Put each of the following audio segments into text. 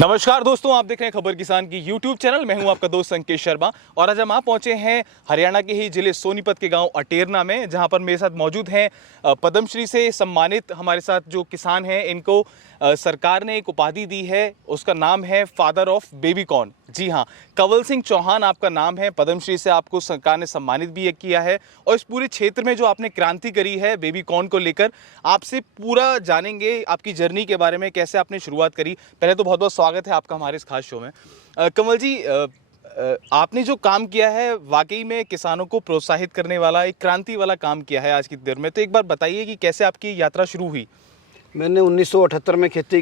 नमस्कार दोस्तों, आप देख रहे हैं खबर किसान की यूट्यूब चैनल। मैं हूं आपका दोस्त संकेत शर्मा और आज हम आप पहुंचे हैं हरियाणा के ही जिले सोनीपत के गांव अटेरना में, जहां पर मेरे साथ मौजूद हैं पद्मश्री से सम्मानित हमारे साथ जो किसान हैं। इनको सरकार ने एक उपाधि दी है, उसका नाम है फादर ऑफ बेबी कॉर्न। जी हाँ, कंवल सिंह चौहान आपका नाम है। पद्मश्री से आपको सरकार ने सम्मानित भी किया है और इस पूरे क्षेत्र में जो आपने क्रांति करी है बेबी कॉर्न को लेकर, आपसे पूरा जानेंगे आपकी जर्नी के बारे में, कैसे आपने शुरुआत करी। पहले तो बहुत बहुत स्वागत है आपका हमारे इस खास शो में। कंवल जी, आपने जो काम किया है वाकई में किसानों को प्रोत्साहित करने वाला, एक क्रांति वाला काम किया है आज की देर में। तो एक बार बताइए कि कैसे आपकी यात्रा शुरू हुई। मैंने 1978 में खेती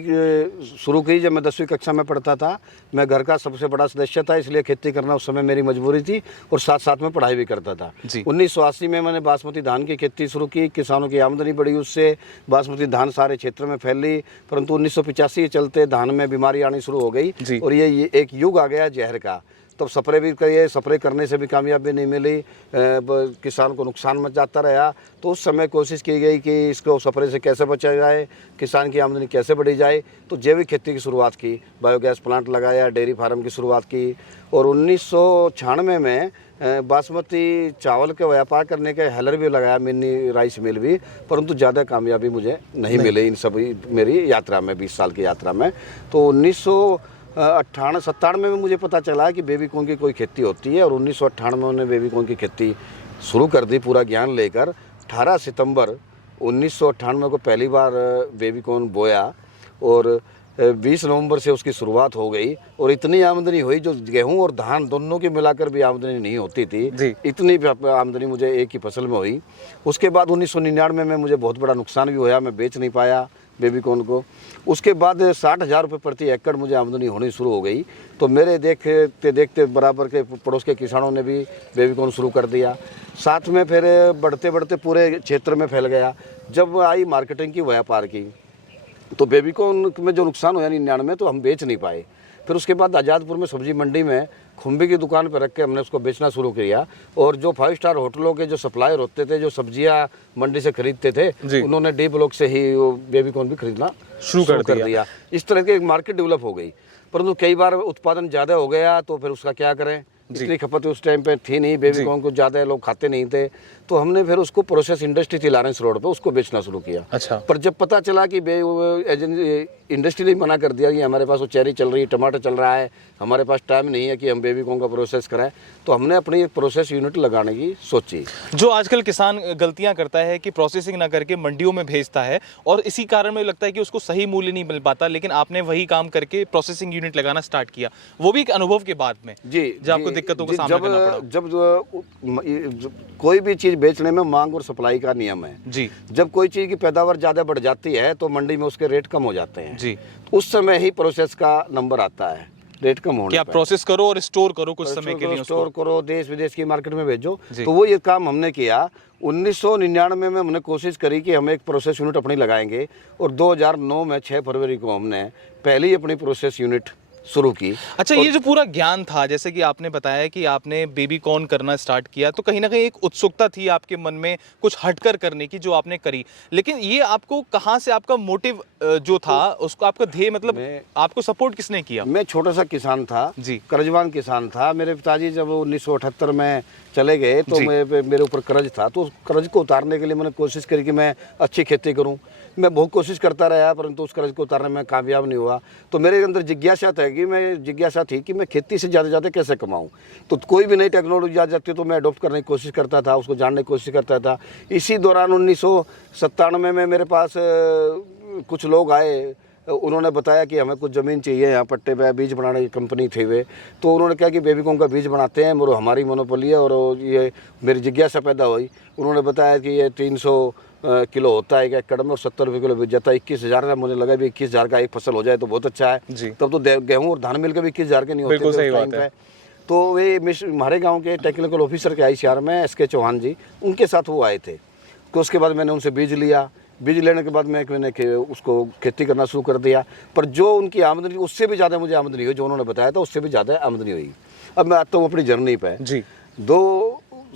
शुरू की, जब मैं 10वीं कक्षा में पढ़ता था। मैं घर का सबसे बड़ा सदस्य था, इसलिए खेती करना उस समय मेरी मजबूरी थी और साथ साथ में पढ़ाई भी करता था। 1980 में मैंने बासमती धान की खेती शुरू की। किसानों की आमदनी बढ़ी, उससे बासमती धान सारे क्षेत्र में फैली। परंतु 1985 के चलते धान में बीमारी आनी शुरू हो गई और ये एक युग आ गया जहर का। तब स्प्रे भी करिए, स्प्रे करने से भी कामयाबी नहीं मिली, किसान को नुकसान मच जाता रहा। तो उस समय कोशिश की गई कि इसको स्प्रे से कैसे बचा जाए, किसान की आमदनी कैसे बढ़ी जाए। तो जैविक खेती की शुरुआत की, बायोगैस प्लांट लगाया, डेयरी फार्म की शुरुआत की। और 1996 में बासमती चावल के व्यापार करने के हेलर भी लगाया, मिनी राइस मिल भी। परंतु ज़्यादा कामयाबी मुझे नहीं मिली इन सभी मेरी यात्रा में, 20 साल की यात्रा में। तो 1997 में मुझे पता चला कि बेबी कॉर्न की कोई खेती होती है और 1998 में उन्होंने बेबी कॉर्न की खेती शुरू कर दी पूरा ज्ञान लेकर। 18 सितंबर 1998 को पहली बार बेबी कॉर्न बोया और 20 नवंबर से उसकी शुरुआत हो गई। और इतनी आमदनी हुई जो गेहूं और धान दोनों की मिलाकर भी आमदनी नहीं होती थी, इतनी आमदनी मुझे एक ही फसल में हुई। उसके बाद 1999 में मुझे बहुत बड़ा नुकसान भी हुआ, मैं बेच नहीं पाया बेबी कॉर्न को। उसके बाद 60,000 रुपये प्रति एकड़ मुझे आमदनी होनी शुरू हो गई। तो मेरे देखते देखते बराबर के पड़ोस के किसानों ने भी बेबी कॉर्न शुरू कर दिया। साथ में फिर बढ़ते बढ़ते पूरे क्षेत्र में फैल गया। जब आई मार्केटिंग की, व्यापार की, तो बेबी कॉर्न में जो नुकसान हुआ 99 में, तो हम बेच नहीं पाए। फिर उसके बाद आज़ादपुर में सब्जी मंडी में खुम्बी की दुकान पर रख के हमने उसको बेचना शुरू किया। और जो 5 स्टार होटलों के जो सप्लायर होते थे, जो सब्जियां मंडी से खरीदते थे, उन्होंने डी ब्लॉक से ही बेबी कॉर्न भी खरीदना शुरू कर दिया। इस तरह की एक मार्केट डेवलप हो गई। परंतु कई बार उत्पादन ज़्यादा हो गया तो फिर उसका क्या करें, इतनी खपत उस टाइम पे थी नहीं, बेबी कॉर्न को ज़्यादा लोग खाते नहीं थे। तो हमने फिर उसको प्रोसेस इंडस्ट्री थी लारेंस रोड पे, उसको बेचना शुरू किया। पर जब पता चला कि इंडस्ट्री ने मना कर दिया कि हमारे पास वो चेरी चल रही है, टमाटर चल रहा है, हमारे पास टाइम नहीं है कि हम बेबी कॉर्न का प्रोसेस कराएं, तो हमने अपनी एक प्रोसेस यूनिट लगाने की सोची। जो आजकल किसान गलतियां करता है कि प्रोसेसिंग ना करके मंडियों में भेजता है और इसी कारण मुझे लगता है कि उसको सही मूल्य नहीं मिल पाता, लेकिन आपने वही काम करके प्रोसेसिंग यूनिट लगाना स्टार्ट किया, वो भी एक अनुभव के बाद में। जब आपको दिक्कतों का सामना करना पड़ा। जब कोई भी चीज बेचने में मांग और सप्लाई का नियम है। जब कोई चीज की पैदावार ज्यादा बढ़ जाती है तो मंडी में उसके रेट कम हो जाते हैं। उस समय ही प्रोसेस का नंबर आता है, रेट कम होने कि आप प्रोसेस करो और स्टोर करो कुछ समय के लिए, स्टोर करो, देश विदेश की मार्केट में भेजो। तो वो ये काम हमने किया। 1999 में हमने कोशिश करी कि हम एक प्रोसेस यूनिट अपनी लगाएंगे और 2009 में 6 फरवरी को हमने पहली अपनी प्रोसेस यूनिट शुरू की। अच्छा, ये जो पूरा ज्ञान था, जैसे कि आपने बताया कि आपने बेबी कॉर्न करना स्टार्ट किया, तो कहीं ना कहीं एक उत्सुकता थी आपके मन में कुछ हटकर करने की जो आपने करी। लेकिन ये आपको कहाँ से, आपका मोटिव जो था, उसको आपका ध्येय, मतलब आपको सपोर्ट किसने किया? मैं छोटा सा किसान था, कर्जवान किसान था। मेरे पिताजी जब 1978 में चले गए तो मेरे ऊपर कर्ज था, तो उस कर्ज को उतारने के लिए मैंने कोशिश करी कि मैं अच्छी खेती करूं। मैं बहुत कोशिश करता रहा, परंतु उस कर्ज को उतारने में कामयाब नहीं हुआ। तो मेरे अंदर जिज्ञासा थी कि मैं खेती से ज़्यादा कैसे कमाऊं। तो कोई भी नई टेक्नोलॉजी आ जाती तो मैं अडॉप्ट करने की कोशिश करता था, उसको जानने की कोशिश करता था। इसी दौरान 1997 में मेरे पास कुछ लोग आए, उन्होंने बताया कि हमें कुछ ज़मीन चाहिए यहाँ पट्टे पे, बीज बनाने की कंपनी थी वे। तो उन्होंने कहा कि बेबी कॉर्न का बीज बनाते हैं, और हमारी मोनोपोली है। और ये मेरी जिज्ञासा पैदा हुई। उन्होंने बताया कि ये 300 किलो होता है एक एकड़ में और 70 रुपये किलो बीज जाता है। 21,000 का मुझे लगा भी 21,000 का एक फसल हो जाए तो बहुत अच्छा है। तब तो गेहूँ और धान मिलकर भी 21,000 के नहीं होते थे उस टाइम पे। तो वे हमारे गाँव के टेक्निकल ऑफिसर के ICR में SK चौहान जी, उनके साथ वो आए थे। तो उसके बाद मैंने उनसे बीज लिया। बीज लेने के बाद मैंने उसको खेती करना शुरू कर दिया। पर जो उनकी आमदनी, उससे भी ज़्यादा मुझे आमदनी हुई, जो उन्होंने बताया था उससे भी ज़्यादा आमदनी हुई। अब मैं आता हूँ अपनी जर्नी पे।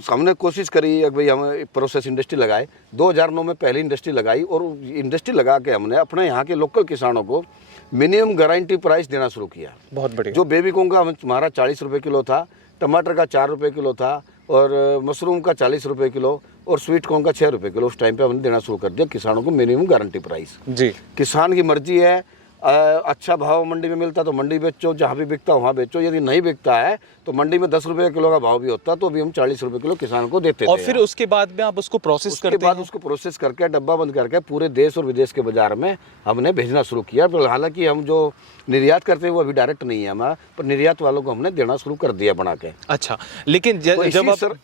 हमने कोशिश करी कि भाई हम प्रोसेस इंडस्ट्री लगाए। 2009 में पहली इंडस्ट्री लगाई और इंडस्ट्री लगा के हमने अपने यहाँ के लोकल किसानों को मिनिमम गारंटी प्राइस देना शुरू किया। बहुत बढ़िया। जो बेबी कॉर्न का हमारा 40 रुपये किलो था, टमाटर का 4 रुपये किलो था, और मशरूम का 40 रुपये किलो, और स्वीट कॉर्न का 6 रुपये किलो उस टाइम पे हमने देना शुरू कर दिया किसानों को, मिनिमम गारंटी प्राइस। जी। किसान की मर्जी है, अच्छा भाव मंडी में मिलता तो मंडी बेचो, जहाँ भी बिकता वहाँ बेचो, यदि नहीं बिकता है तो मंडी में 10 रुपये किलो का भाव भी होता तो भी हम 40 रुपये किलो किसान को देते थे। और फिर उसके बाद में आप उसको प्रोसेस करते हैं? उसके बाद उसको प्रोसेस करके डब्बा बंद करके पूरे देश और विदेश के बाजार में हमने भेजना शुरू किया। तो हालांकि हम जो निर्यात करते हैं वो अभी डायरेक्ट नहीं है हमारा, पर निर्यात वालों को हमने देना शुरू कर दिया बना के। अच्छा, लेकिन जब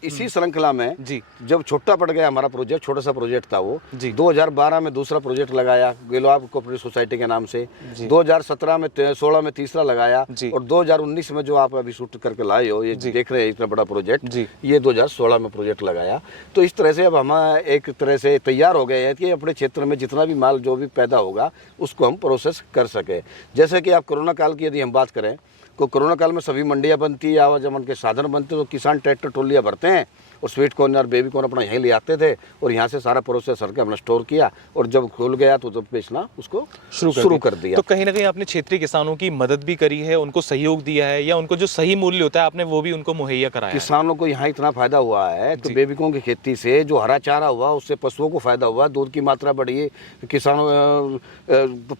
इसी श्रृंखला में जी, जब छोटा पड़ गया हमारा प्रोजेक्ट, छोटा सा प्रोजेक्ट था वो, जी। 2012 में दूसरा प्रोजेक्ट लगाया गेलोआब कोऑपरेटिव सोसाइटी के नाम से, 2017 में 16 में तीसरा लगाया, और 2019 में जो आप अभी शूट करके लाए हो, ये देख रहे हैं इतना बड़ा प्रोजेक्ट, ये 2016 में प्रोजेक्ट लगाया। तो इस तरह से अब हम एक तरह से तैयार हो गए हैं कि अपने क्षेत्र में जितना भी माल जो भी पैदा होगा उसको हम प्रोसेस कर सके। जैसे कि आप कोरोना काल की यदि हम बात करें तो कोरोना काल में सभी मंडियां बनती है, आवागमन के साधन बनते, तो किसान ट्रैक्टर ट्रॉलियां भरते हैं और स्वीट कॉर्न और बेबी कॉर्न अपना यहीं ले आते थे, और यहाँ से सारा प्रोसेस करके हमने स्टोर किया, और जब खुल गया तो जब बेचना उसको शुरू कर दिया। तो कहीं ना कहीं आपने क्षेत्रीय किसानों की मदद भी करी है, उनको सहयोग दिया है, या उनको जो सही मूल्य होता है आपने वो भी उनको मुहैया कराया? किसानों को यहाँ इतना फायदा हुआ है तो बेबी कॉर्न की खेती से जो हरा चारा हुआ उससे पशुओं को फायदा हुआ, दूध की मात्रा बढ़ी, किसानों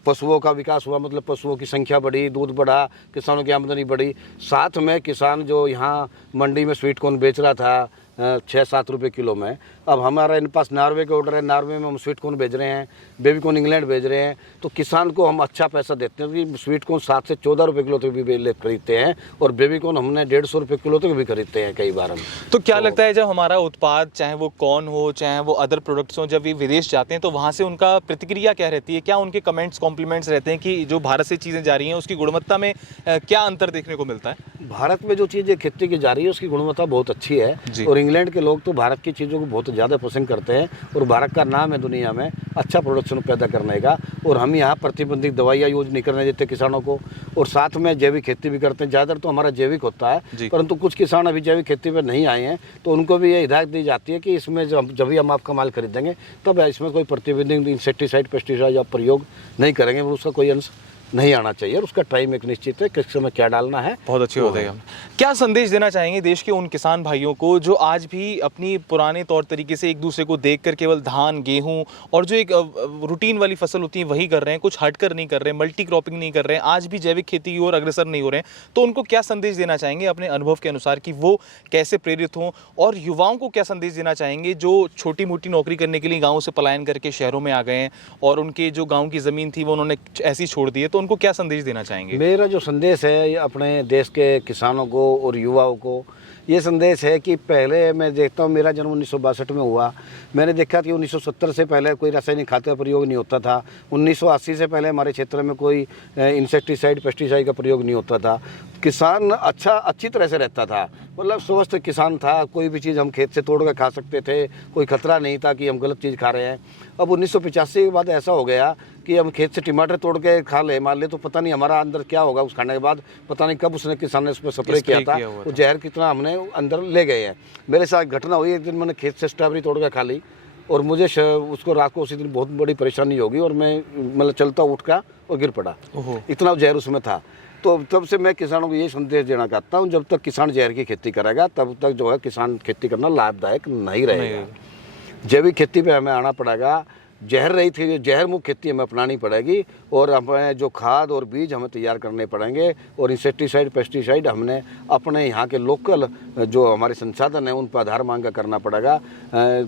पशुओं का विकास हुआ, मतलब पशुओं की संख्या बढ़ी, दूध बढ़ा, किसानों की आमदनी बढ़ी। साथ में किसान जो यहाँ मंडी में स्वीट कॉर्न बेच रहा था 6-7 रुपये किलो में, अब हमारा इन पास नॉर्वे का ऑर्डर है, नॉर्वे में हम स्वीट कॉर्न भेज रहे हैं, बेबी कॉर्न इंग्लैंड भेज रहे हैं, तो किसान को हम अच्छा पैसा देते हैं कि स्वीट कॉर्न 7 से 14 रुपये किलो तक भी खरीदते हैं, और बेबी कॉर्न हमने 150 रुपये किलो तक भी खरीदते हैं कई बार हम। तो क्या लगता है जब हमारा उत्पाद, चाहे वो कॉर्न हो चाहे वो अदर प्रोडक्ट्स हो, जब ये विदेश जाते हैं तो वहाँ से उनका प्रतिक्रिया क्या रहती है? क्या उनके कमेंट्स कॉम्प्लीमेंट्स रहते हैं कि जो भारत से चीज़ें जा रही हैं उसकी गुणवत्ता में क्या अंतर देखने को मिलता है? भारत में जो चीज़ें खेती की जा रही है उसकी गुणवत्ता बहुत अच्छी है, और इंग्लैंड के लोग तो भारत की चीज़ों को बहुत ज़्यादा पसंद करते हैं, और भारत का नाम है दुनिया में अच्छा प्रोडक्शन पैदा करने का। और हम यहाँ प्रतिबंधित दवाइयाँ यूज नहीं करने देते किसानों को, और साथ में जैविक खेती भी करते हैं। ज़्यादातर तो हमारा जैविक होता है, परंतु कुछ किसान अभी जैविक खेती पर नहीं आए हैं, तो उनको भी ये हिदायत दी जाती है कि इसमें जब भी हम आपका माल खरीदेंगे तब इसमें कोई प्रतिबंधित इंसेक्टिसाइड पेस्टिसाइड या प्रयोग नहीं करेंगे, उसका कोई अंश नहीं आना चाहिए, और उसका टाइम एक निश्चित है, किस समय क्या डालना है। बहुत अच्छी बात है। क्या संदेश देना चाहेंगे देश के उन किसान भाइयों को जो आज भी अपनी पुराने तौर तरीके से एक दूसरे को देखकर केवल धान, गेहूं और जो एक रूटीन वाली फसल होती है वही कर रहे हैं, कुछ हटकर नहीं कर रहे हैं, मल्टी क्रॉपिंग नहीं कर रहे हैं, आज भी जैविक खेती की ओर अग्रसर नहीं हो रहे हैं, तो उनको क्या संदेश देना चाहेंगे अपने अनुभव के अनुसार कि वो कैसे प्रेरित हों? और युवाओं को क्या संदेश देना चाहेंगे जो छोटी मोटी नौकरी करने के लिए गाँव से पलायन करके शहरों में आ गए हैं और उनके जो गाँव की ज़मीन थी वो उन्होंने ऐसी छोड़ दी है, तो उनको क्या संदेश देना चाहेंगे? मेरा जो संदेश है अपने देश के किसानों को और युवाओं को ये संदेश है कि पहले मैं देखता हूँ, मेरा जन्म 1962 में हुआ, मैंने देखा कि 1970 से पहले कोई रासायनिक खाद का प्रयोग नहीं होता था, 1980 से पहले हमारे क्षेत्र में कोई इंसेक्टिसाइड पेस्टिसाइड का प्रयोग नहीं होता था, किसान अच्छी तरह से रहता था, मतलब स्वस्थ किसान था, कोई भी चीज़ हम खेत से तोड़ कर खा सकते थे, कोई खतरा नहीं था कि हम गलत चीज़ खा रहे हैं। अब 1985 के बाद ऐसा हो गया कि हम खेत से टमाटर तोड़ के खा ले मान ले तो पता नहीं हमारा अंदर क्या होगा, उस खाने के बाद पता नहीं कब उसने किसान ने उस पर स्प्रे किया था, वो जहर कितना हमने अंदर ले गए हैं। मेरे साथ घटना हुई, एक दिन मैंने खेत से स्ट्रॉबेरी तोड़ के खा ली, और मुझे उसको रात को उसी दिन बहुत बड़ी परेशानी होगी, और मैं मतलब चलता उठ का और गिर पड़ा, इतना जहर उसमें था। तो तब से मैं किसानों को ये संदेश देना चाहता हूँ, जब तक किसान जहर की खेती करेगा तब तक जो है किसान खेती करना लाभदायक नहीं रहेगा। जैविक खेती पे हमें आना पड़ेगा, जहर रही थी जहर मुक्त खेती हमें अपनानी पड़ेगी, और हमें जो खाद और बीज हमें तैयार करने पड़ेंगे, और इंसेक्टिसाइड पेस्टिसाइड हमने अपने यहाँ के लोकल जो हमारे संसाधन हैं उन पर आधार मांग का करना पड़ेगा।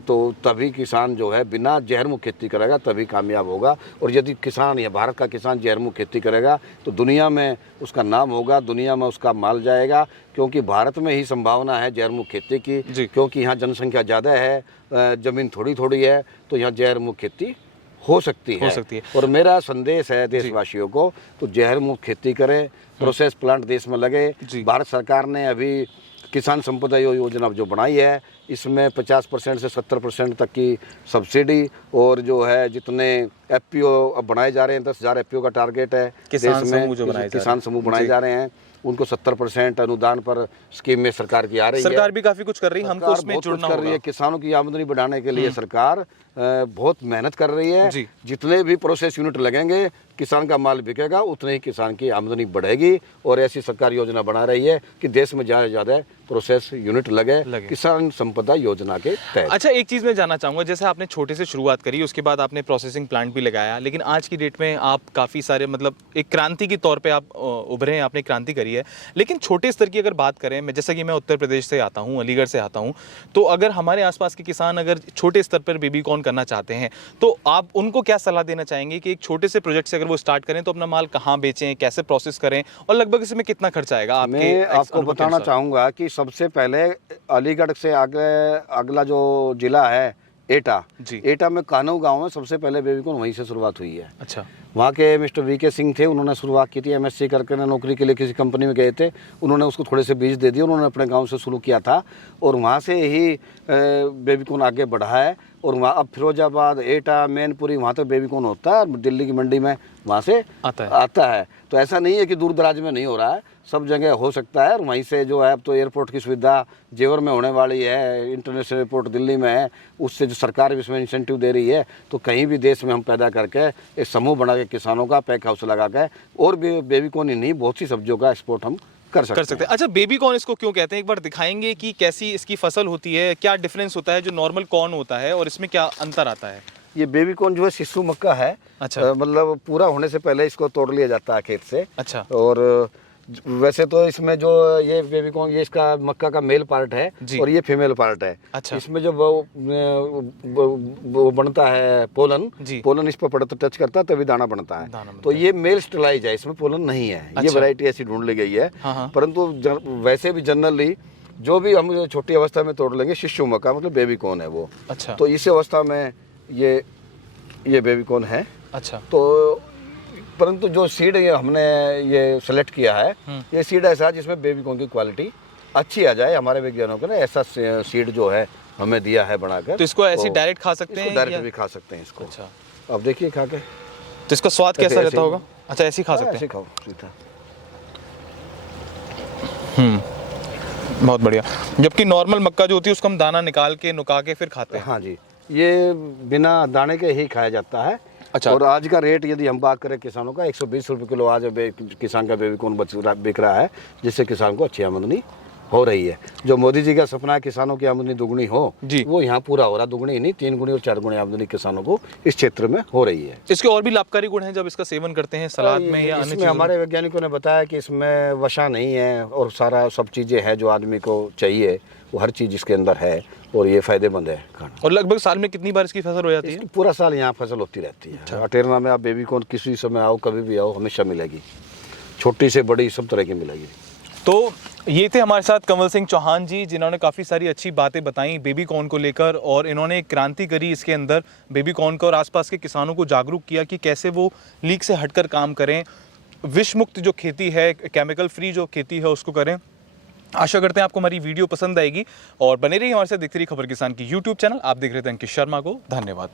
तो तभी किसान जो है बिना जहर मुक्त खेती करेगा तभी कामयाब होगा। और यदि किसान या भारत का किसान जहर मुक्त खेती करेगा तो दुनिया में उसका नाम होगा, दुनिया में उसका माल जाएगा, क्योंकि भारत में ही संभावना है जहर मुक्त खेती की, क्योंकि यहाँ जनसंख्या ज़्यादा है, ज़मीन थोड़ी थोड़ी है, तो यहाँ जहर मुक्त खेती हो सकती है। और मेरा संदेश है देशवासियों को, तो जहर मुक्त खेती करें, प्रोसेस प्लांट देश में लगे। भारत सरकार ने अभी किसान संपदा योजना जो बनाई है, इसमें 50% से 70% तक की सब्सिडी, और जो है जितने एफपीओ अब बनाए जा रहे हैं, 10,000 एफपीओ का टारगेट है देश में, किसान समूह बनाए जा रहे हैं, उनको 70% अनुदान पर स्कीम में सरकार की आ रही है। सरकार भी काफी कुछ कर रही है, हमको उसमें जुड़ना कर रही है। किसानों की आमदनी बढ़ाने के लिए सरकार बहुत मेहनत कर रही है। जितने भी प्रोसेस यूनिट लगेंगे किसान का माल बिकेगा उतने ही किसान की आमदनी बढ़ेगी। और ऐसी सरकार योजना बना रही है कि देश में ज़्यादा से ज़्यादा प्रोसेस यूनिट लगे किसान संपदा योजना के तहत। अच्छा, एक चीज़ मैं जानना चाहूँगा, जैसे आपने छोटे से शुरुआत करी, उसके बाद आपने प्रोसेसिंग प्लांट भी लगाया, लेकिन आज की डेट में आप काफ़ी सारे मतलब एक क्रांति के तौर पे आप उभरे हैं, आपने क्रांति करी है। लेकिन छोटे स्तर की अगर बात करें, मैं जैसा कि मैं उत्तर प्रदेश से आता हूँ, अलीगढ़ से आता हूँ, तो अगर हमारे आसपास के किसान अगर छोटे स्तर पर बेबी कॉर्न करना चाहते हैं तो आप उनको क्या सलाह देना चाहेंगे कि एक छोटे से प्रोजेक्ट से अगर वो स्टार्ट करें तो अपना माल कहाँ बेचें, कैसे प्रोसेस करें और लगभग इसमें कितना खर्चा आएगा? मैं आपको बताना चाहूँगा कि सबसे पहले अलीगढ़ से आगे अगला जो जिला है एटा, एटा में कानू गांव में सबसे पहले बेबी कॉर्न वहीं से शुरुआत हुई है। अच्छा। वहाँ के मिस्टर वी.के. सिंह थे, उन्होंने शुरुआत की थी, MSc करके नौकरी के लिए किसी कंपनी में गए थे, उन्होंने उसको थोड़े से बीज दे दिए, उन्होंने अपने गांव से शुरू किया था और वहाँ से ही बेबी कॉर्न आगे बढ़ा है। और वहाँ अब फिरोजाबाद, एटा, मैनपुरी वहाँ तो बेबी कॉर्न होता है, दिल्ली की मंडी में वहाँ से आता है। तो ऐसा नहीं है कि दूर दराज में नहीं हो रहा है, सब जगह हो सकता है। और वहीं से जो है अब तो एयरपोर्ट की सुविधा जेवर में होने वाली है, इंटरनेशनल एयरपोर्ट दिल्ली में है, उससे जो सरकार भी इसमें इंसेंटिव दे रही है, तो कहीं भी देश में हम पैदा करके एक समूह बना के किसानों का पैक हाउस लगा के और भी बेबी कॉर्न ही नहीं बहुत सी सब्जियों का एक्सपोर्ट हम कर सकते हैं। अच्छा, बेबी कॉर्न इसको क्यों कहते हैं, एक बार दिखाएंगे कि कैसी इसकी फसल होती है, क्या डिफरेंस होता है जो नॉर्मल कॉर्न होता है और इसमें क्या अंतर आता है? ये बेबी कॉर्न जो है शिशु मक्का है। अच्छा। मतलब पूरा होने से पहले इसको तोड़ लिया जाता है खेत से। अच्छा। और वैसे तो इसमें जो ये बेबी कॉर्न ये इसका मक्का का मेल पार्ट है और ये फीमेल पार्ट है। अच्छा। इसमें जो वो बनता है पोलन इस पर पड़ता टच करता है तभी दाना बनता है। तो ये मेल स्टेलाइज है, इसमें पोलन नहीं है। अच्छा। ये वैरायटी ऐसी ढूंढ ली गई है। परंतु वैसे भी जनरली जो भी हम छोटी अवस्था में तोड़ लेंगे शिशु मक्का मतलब बेबी कॉर्न है वो। अच्छा। तो इस अवस्था में ये बेबी कॉर्न है। अच्छा। तो परंतु जो सीड ये हमने ये सेलेक्ट किया है, ये सीड ऐसा है जिसमें बेबी कॉर्न की क्वालिटी अच्छी आ जाए। हमारे वैज्ञानिकों ने ऐसा सीड जो है हमें दिया है बनाकर। तो इसको ऐसे डायरेक्ट खा सकते हैं? डायरेक्ट भी खा सकते हैं इसको। अच्छा। अब देखिए खा के तो इसका स्वाद कैसा रहता होगा? अच्छा, ऐसे ही खा सकते हैं? ऐसे खाओ सीधा। बहुत बढ़िया। जबकि नॉर्मल मक्का जो होती है उसको हम दाना निकाल के नुका के फिर खाते हैं। हाँ जी, ये बिना दाने के ही खाया जाता है। अच्छा। और आज का रेट यदि हम बात करें किसानों का 120 रुपये किलो आज किसान का बेबी कॉर्न बिक रहा है, जिससे किसान को अच्छी आमदनी हो रही है। जो मोदी जी का सपना है किसानों की आमदनी दुगनी हो, वो यहाँ पूरा हो रहा। दुगनी ही नहीं 3 गुनी और 4 गुनी आमदनी किसानों को इस क्षेत्र में हो रही है। इसके और भी लाभकारी गुण हैं जब इसका सेवन करते हैं सलाद में या अन्य चीजों में? हमारे वैज्ञानिकों ने बताया कि इसमें वसा नहीं है और सारा सब चीज़ें हैं जो आदमी को चाहिए, वो हर चीज़ इसके अंदर है और ये फायदेमंद है खाना। और लगभग साल में कितनी बार इसकी फसल हो जाती है? पूरा साल यहाँ फसल होती रहती है। अच्छा। अटेरना में आप बेबी कॉर्न किसी समय आओ, कभी भी आओ, हमेशा मिलेगी, छोटी से बड़ी सब तरह की मिलेगी। तो ये थे हमारे साथ कंवल सिंह चौहान जी, जिन्होंने काफ़ी सारी अच्छी बातें बताई बेबी कॉर्न को लेकर और इन्होंने एक क्रांति करी इसके अंदर बेबी कॉर्न को और आसपास के किसानों को जागरूक किया कि कैसे वो लीक से हटकर काम करें, विष मुक्त जो खेती है, केमिकल फ्री जो खेती है उसको करें। आशा करते हैं आपको हमारी वीडियो पसंद आएगी और बने रहिए हमारे साथ देखते रहिए खबर किसान की यूट्यूब चैनल। आप देख रहे थे अंकित शर्मा को। धन्यवाद।